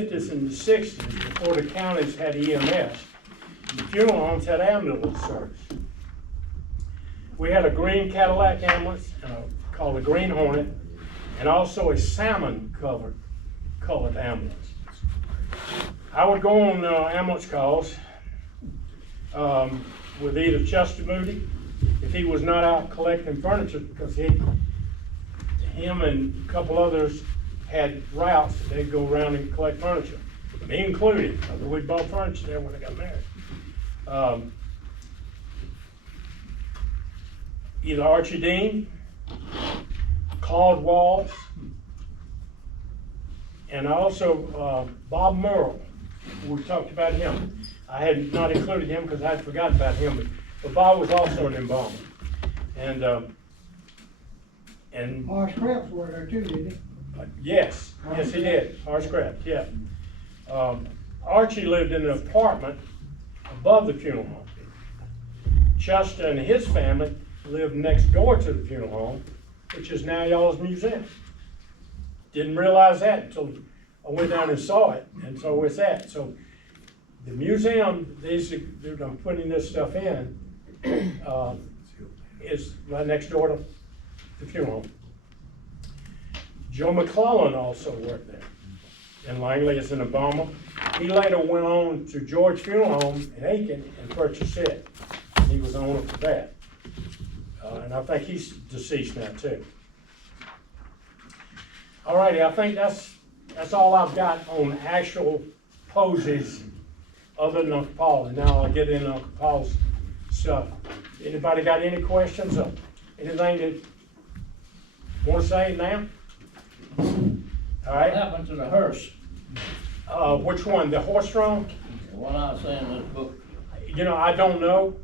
50s and the 60s, before the counties had EMS, the funeral homes had ambulance service. We had a green Cadillac ambulance, called a Green Hornet, and also a salmon colored ambulance. I would go on ambulance calls with either Chester Moody, if he was not out collecting furniture, because him and a couple others had routes that they'd go around and collect furniture, me included. We bought furniture there when I got married. Either Archie Dean, Claude Walls, and also Bob Merle. We talked about him. I had not included him because I had forgotten about him, but Bob was also an embalmer. And Horace Krebs were there too, didn't he? Yes, he did. Horace Krebs, yeah. Archie lived in an apartment above the funeral home. Chester and his family lived next door to the funeral home, which is now y'all's museum. Didn't realize that until I went down and saw it, and so it's that. So the museum, I'm putting this stuff in, is right next door to the funeral home. Joe McClellan also worked there in Langley as an embalmer. He later went on to George Funeral Home in Aiken and purchased it. He was the owner for that. And I think he's deceased now too. All righty, I think that's all I've got on actual Posies other than Uncle Paul. And now I'll get into Uncle Paul's stuff. Anybody got any questions or anything that you want to say now? All right. What happened to the hearse? Which one? The horse throne? The one I was saying in this book. You know, I don't know.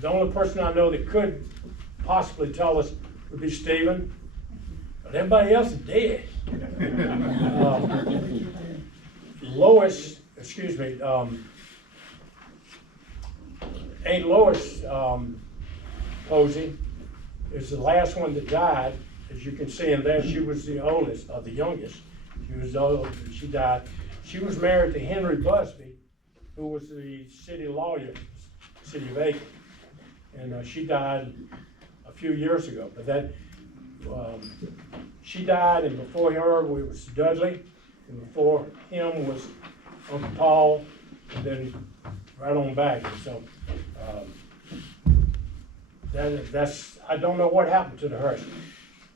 The only person I know that could possibly tell us would be Stephen, but everybody else is dead. Lois, excuse me, Aunt Lois Posey is the last one that died. As you can see in there, she was the oldest, or the youngest. She was old, she died. She was married to Henry Busby, who was the city lawyer, city of Aiken. And she died a few years ago. But that, she died, and before her was Dudley, and before him was Uncle Paul, and then right on back. And so that's, I don't know what happened to the hearse.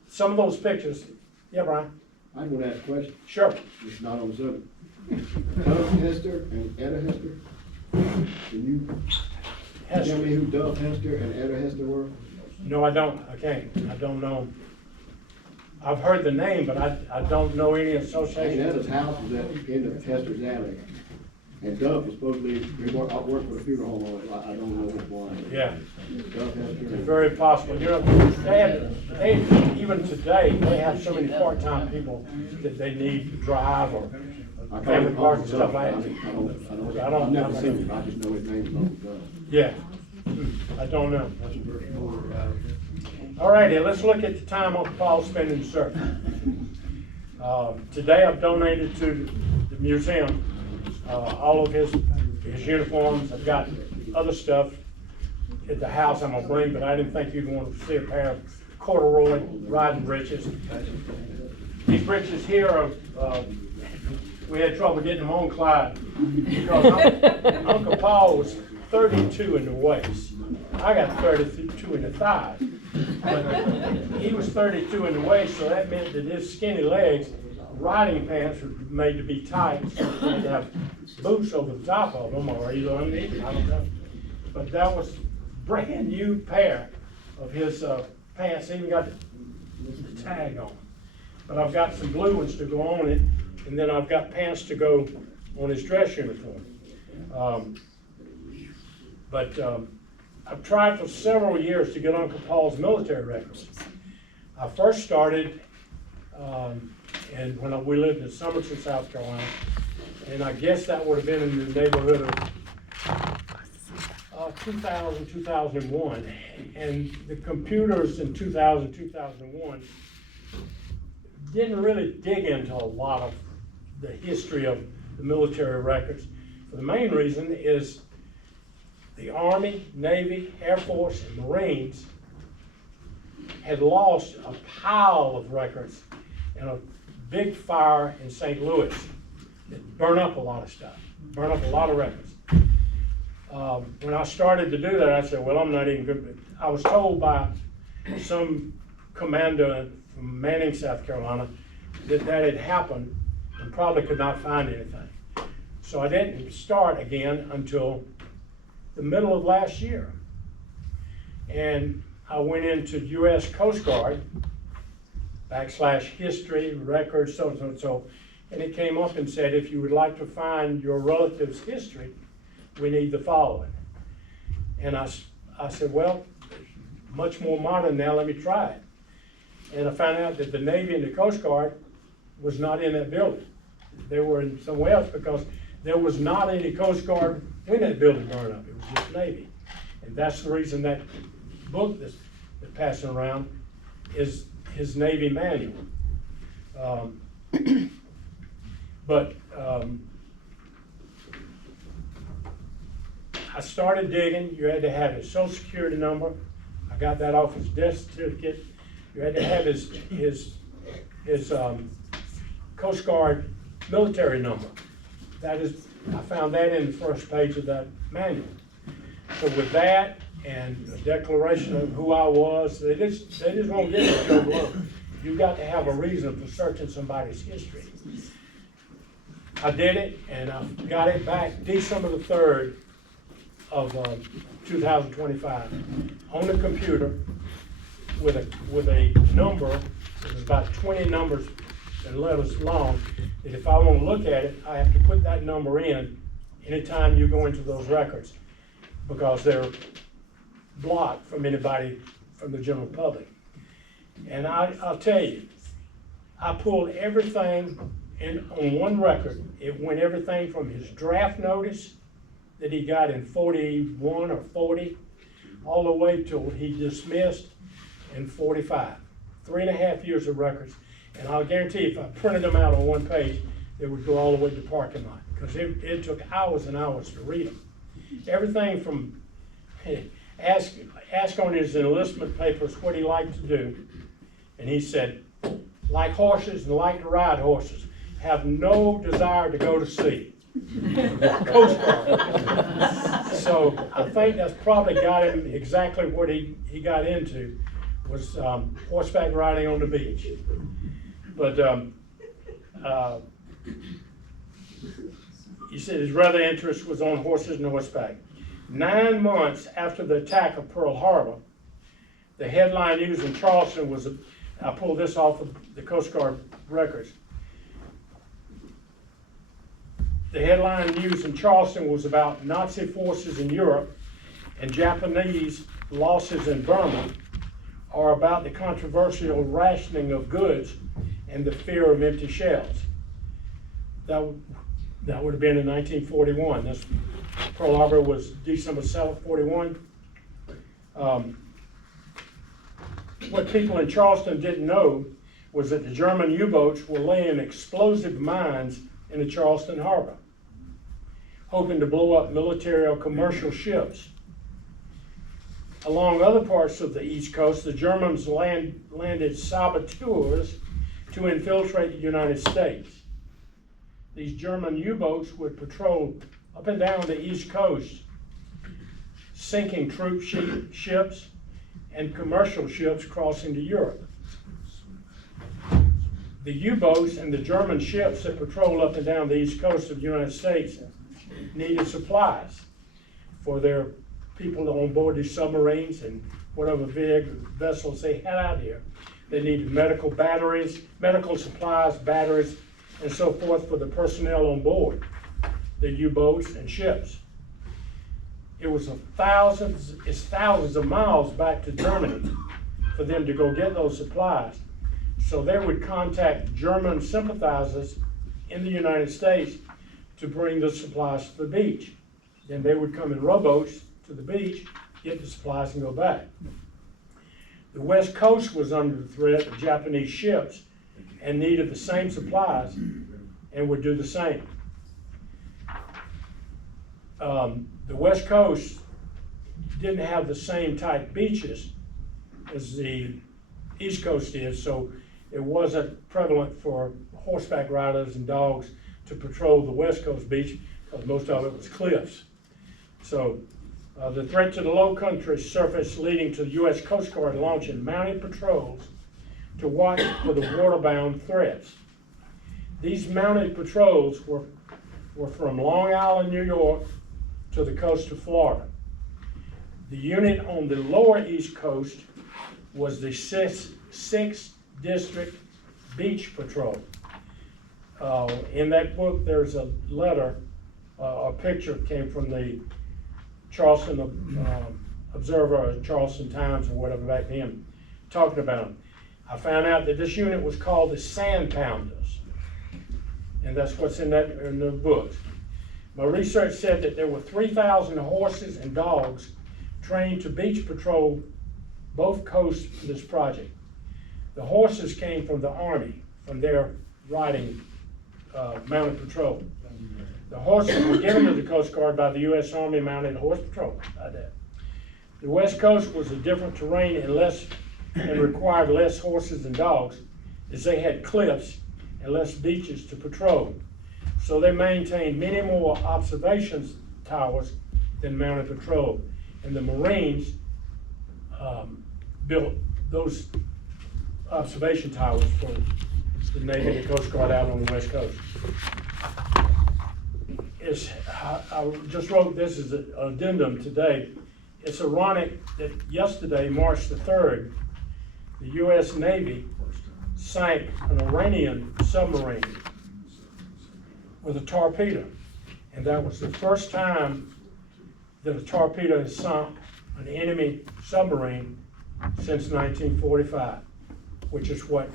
Some of those pictures, yeah, Brian? I'm gonna ask a question. Sure. It's not on the subject. Dove Hester and Etta Hester. Can you tell me who Dove Hester and Etta Hester were? No, I don't. I can't. I don't know. I've heard the name, but I don't know any association. Etta's house was at the end of Hester's Alley. And Dove was supposedly, he worked for the funeral home. I don't know which one. Yeah. Dove Hester. It's very possible. You know, they even today, they have so many part-time people that they need to drive or family cars and stuff like that. I've never seen him. I just know his name is Uncle Dove. Yeah. I don't know. All righty, let's look at the time Uncle Paul spent in the service. Today I've donated to the museum all of his uniforms. I've got other stuff at the house I'm gonna bring, but I didn't think you'd want to see a pair of corduroy riding breeches. These breeches here are, we had trouble getting them on Clyde because Uncle Paul was 32 in the waist. I got 32 in the thighs. But he was 32 in the waist, so that meant that his skinny legs, riding pants were made to be tight, so he had to have boots over the top of them, or either underneath, I don't know. But that was a brand new pair of his pants. He even got the tag on. But I've got some blue ones to go on it, and then I've got pants to go on his dress uniform. I've tried for several years to get Uncle Paul's military records. I first started and when we lived in Summerton, South Carolina, and I guess that would have been in the neighborhood of 2000, 2001. And the computers in 2000, 2001 didn't really dig into a lot of the history of the military records. For the main reason is the Army, Navy, Air Force, and Marines had lost a pile of records in a big fire in St. Louis. It burned up a lot of stuff, burned up a lot of records. When I started to do that, I said, well, I'm not even good. I was told by some commander from Manning, South Carolina, that had happened and probably could not find anything. So I didn't start again until the middle of last year. And I went into U.S. Coast Guard, /history, records, so and so and so, and it came up and said, if you would like to find your relative's history, we need the following. And I said, well, much more modern now, let me try it. And I found out that the Navy and the Coast Guard was not in that building. They were in somewhere else because there was not any Coast Guard when that building burned up. It was just Navy. And that's the reason that book that's passing around is his Navy manual. I started digging. You had to have his Social Security number. I got that off his death certificate. You had to have his Coast Guard military number. I found that in the first page of that manual. So with that and a declaration of who I was, they just won't give it to you. You got to have a reason for searching somebody's history. I did it, and I got it back December the 3rd of 2025 on the computer with a number. It was about 20 numbers and letters long. That if I want to look at it, I have to put that number in anytime you go into those records, because they're blocked from anybody from the general public. And I'll tell you, I pulled everything on one record. It went everything from his draft notice that he got in 41 or 40, all the way till he dismissed in 45. 3.5 years of records. And I'll guarantee you, if I printed them out on one page, they would go all the way to the parking lot, because it took hours and hours to read them. Everything from ask on his enlistment papers what he liked to do, and he said, like horses and like to ride horses, have no desire to go to sea. Coast Guard. So I think that's probably got him exactly what he got into, was horseback riding on the beach. But he said his other interest was on horses and horseback. 9 months after the attack of Pearl Harbor, the headline news in Charleston was, I pulled this off of the Coast Guard records. The headline news in Charleston was about Nazi forces in Europe and Japanese losses in Burma, or about the controversial rationing of goods and the fear of empty shells. That would have been in 1941. Pearl Harbor was December 7th, 41. What people in Charleston didn't know was that the German U-boats were laying explosive mines in the Charleston harbor, hoping to blow up military or commercial ships. Along other parts of the East Coast, the Germans landed saboteurs to infiltrate the United States. These German U-boats would patrol up and down the East Coast, sinking troop ships and commercial ships crossing to Europe. The U-boats and the German ships that patrolled up and down the East Coast of the United States needed supplies for their people on board these submarines and whatever big vessels they had out here. They needed medical supplies, batteries, and so forth for the personnel on board the U-boats and ships. It was thousands of miles back to Germany for them to go get those supplies. So they would contact German sympathizers in the United States to bring the supplies to the beach. Then they would come in rowboats to the beach, get the supplies, and go back. The West Coast was under the threat of Japanese ships and needed the same supplies, and would do the same. The West Coast didn't have the same type beaches as the East Coast did, so it wasn't prevalent for horseback riders and dogs to patrol the West Coast beach, because most of it was cliffs. So the threat to the low country surfaced, leading to the U.S. Coast Guard launching mounted patrols to watch for the waterbound threats. These mounted patrols were from Long Island, New York, to the coast of Florida. The unit on the lower East Coast was the 6th District Beach Patrol. In that book, there's a letter, a picture came from the Charleston Observer, or Charleston Times, or whatever back then, talking about them. I found out that this unit was called the Sand Pounders, and that's what's in the books. My research said that there were 3,000 horses and dogs trained to beach patrol both coasts for this project. The horses came from the Army, from their riding mounted patrol. The horses were given to the Coast Guard by the U.S. Army Mounted Horse Patrol. The West Coast was a different terrain and required less horses and dogs, as they had cliffs and less beaches to patrol. So they maintained many more observation towers than mounted patrol. And the Marines built those observation towers for the Navy and the Coast Guard out on the West Coast. I just wrote this as an addendum today. It's ironic that yesterday, March the 3rd, the U.S. Navy sank an Iranian submarine with a torpedo. And that was the first time that a torpedo has sunk an enemy submarine since 1945, which is what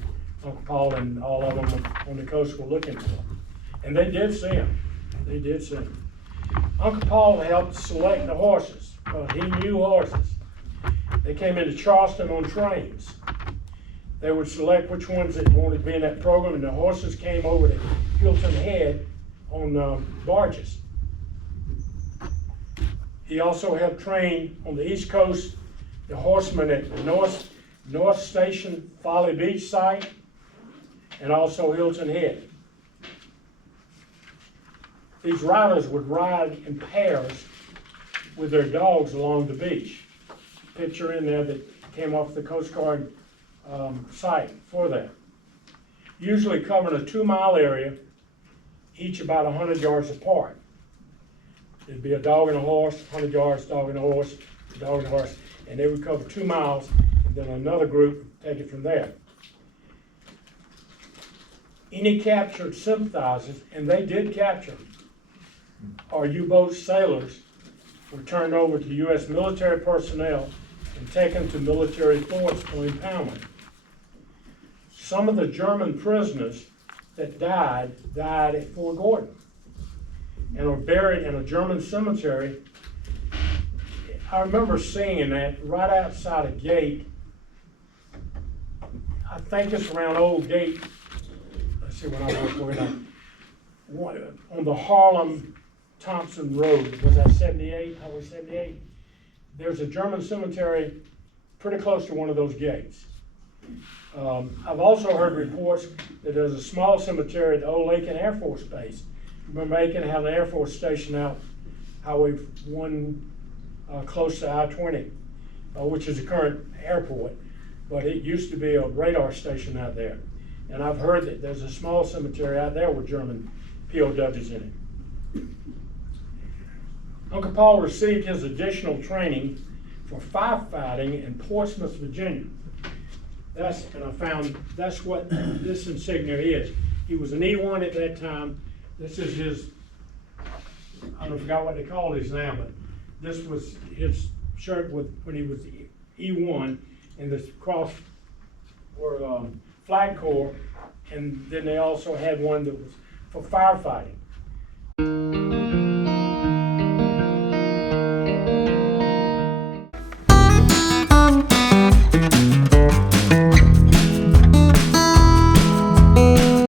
Uncle Paul and all of them on the coast were looking for. And they did see him. They did see him. Uncle Paul helped select the horses. He knew horses. They came into Charleston on trains. They would select which ones that wanted to be in that program, and the horses came over to Hilton Head on barges. He also helped train on the East Coast the horsemen at the North Station Folly Beach site and also Hilton Head. These riders would ride in pairs with their dogs along the beach. Picture in there that came off the Coast Guard site for that. Usually covering a 2-mile area, each about 100 yards apart. It'd be a dog and a horse, 100 yards, dog and a horse, dog and a horse, and they would cover 2 miles, and then another group would take it from there. Any captured sympathizers, and they did capture them, or U-boat sailors, were turned over to U.S. military personnel and taken to military forts for impoundment. Some of the German prisoners that died at Fort Gordon and are buried in a German cemetery. I remember seeing that right outside a gate. I think it's around Old Gate. Let's see when I was going on the Harlem Thompson Road. Was that 78? Highway 78? There's a German cemetery pretty close to one of those gates. I've also heard reports that there's a small cemetery at the old Aiken Air Force Base. Remember, Aiken had an Air Force station out Highway 1 close to I-20, which is the current airport, but it used to be a radar station out there. And I've heard that there's a small cemetery out there with German POWs in it. Uncle Paul received his additional training for firefighting in Portsmouth, Virginia. And I found that's what this insignia is. He was an E1 at that time. This is his, I forgot what they call these now, but this was his shirt when he was E1, and the cross were Flag Corps, and then they also had one that was for firefighting.